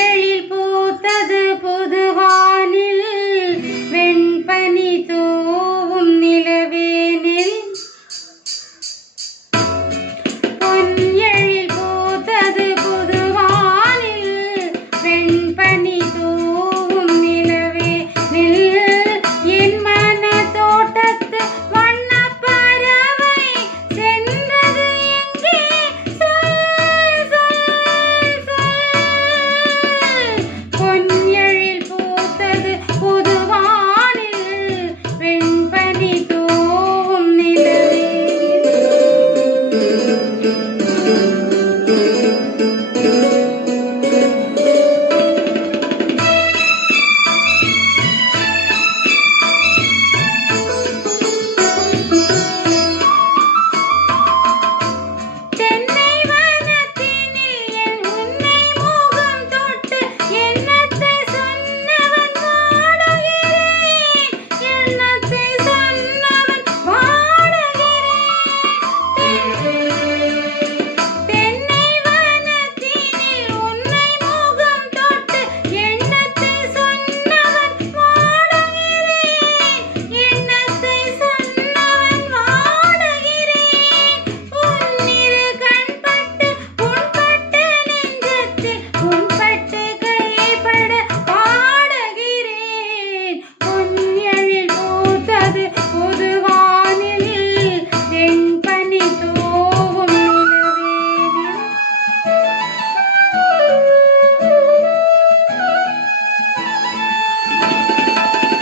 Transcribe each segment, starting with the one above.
எழில் பூத்தது புதுவானில் வெண்பனி தூவும் நிலவேனில் பொன் எழில் பூத்தது புதுவானில் வெண்பனி தூவும் நிலவேனில் என் மன தோட்டத்து வண்ண பறவை சென்றது எங்கே சொல் சொல் சொல் பொன் எழில் பூத்தது புதுவானில் வெண்பனி தூவும் நிலவேனில் தென்னை வனத்தினில் என் உன்னை முகம் தொட்டு எண்ணத்தை சொன்னவன் வாடுகிறேன் எண்ணத்தை சொன்னவன் வாடுகிறேன் தென்னை வனத்தினில் உன்னை முகம் தொட்டு எண்ணத்தை சொன்னவன் வாடுகிறேன் எண்ணத்தை சொன்னவன் வாடுகிறேன் உன்னிரு கண்பட்டு புண்பட்டு நெஞ்சத்தில் புண்பட்டு கைப்பட பாடுகிறேன் பொன் எழில் பூத்தது புதுவானில் வெண்பனி தூவும் நிலவேனில்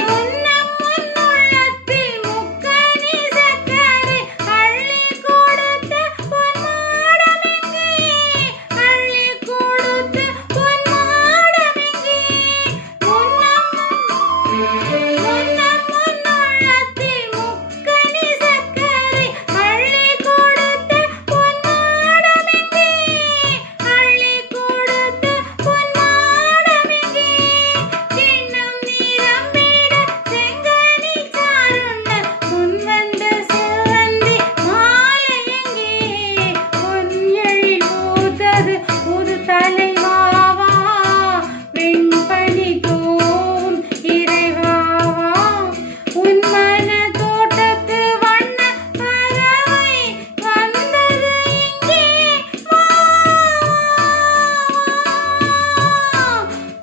முன்னம் முன்னுள்ளத்தில் முக்கனி சக்கரை அள்ளி கொடுத்த பொன்மாடமெங்கே அள்ளி கொடுத்த பொன்மாடமெங்கே முன்னம் முன்னுள்ளத்தில் முக்கனி சக்கரை அள்ளி கொடுத்த பொன்மாடமெங்கே அள்ளி கொடுத்த பொன்மாடமெங்கே கிண்ணம் நிரம்பிட செங்கனி சாருண்ட முன்வந்த செவ்வந்தி மாலை எங்கே பொன் எழில் பூத்தது புது தலைவாவா வெண்பனி தூவும் இறைவாவா உன் மன தோட்டத்து வண்ண பறவை வந்தது இங்கே வா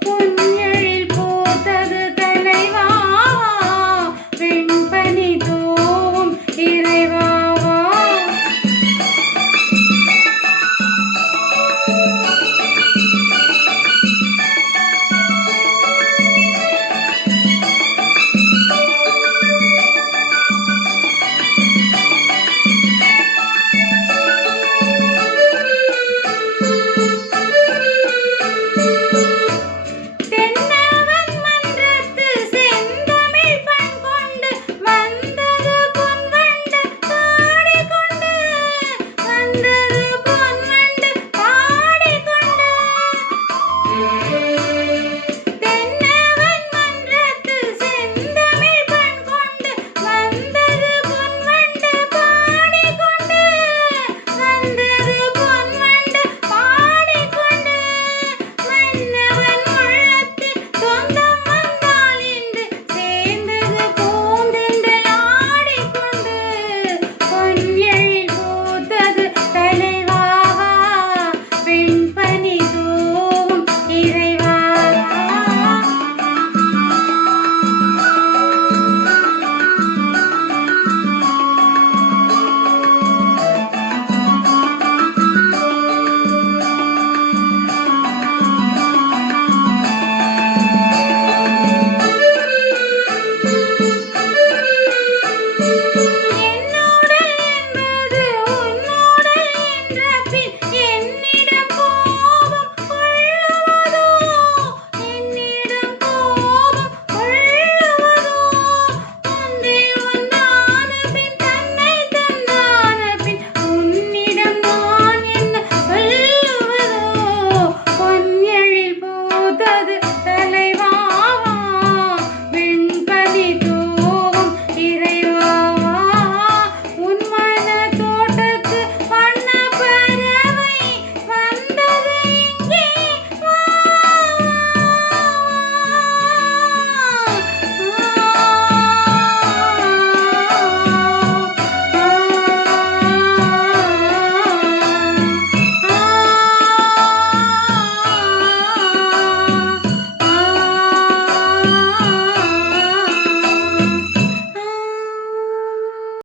பொன் எழில் பூத்தது தலைவாவா வெண்பனி தூவும் இறைவாவா தென்னவன் மன்றத்து செந்தமிழ் பண் கொண்டு வந்தது பொன்வண்டு பாடிக்கொண்டு வந்தது பொன்வண்டு பாடிக்கொண்டு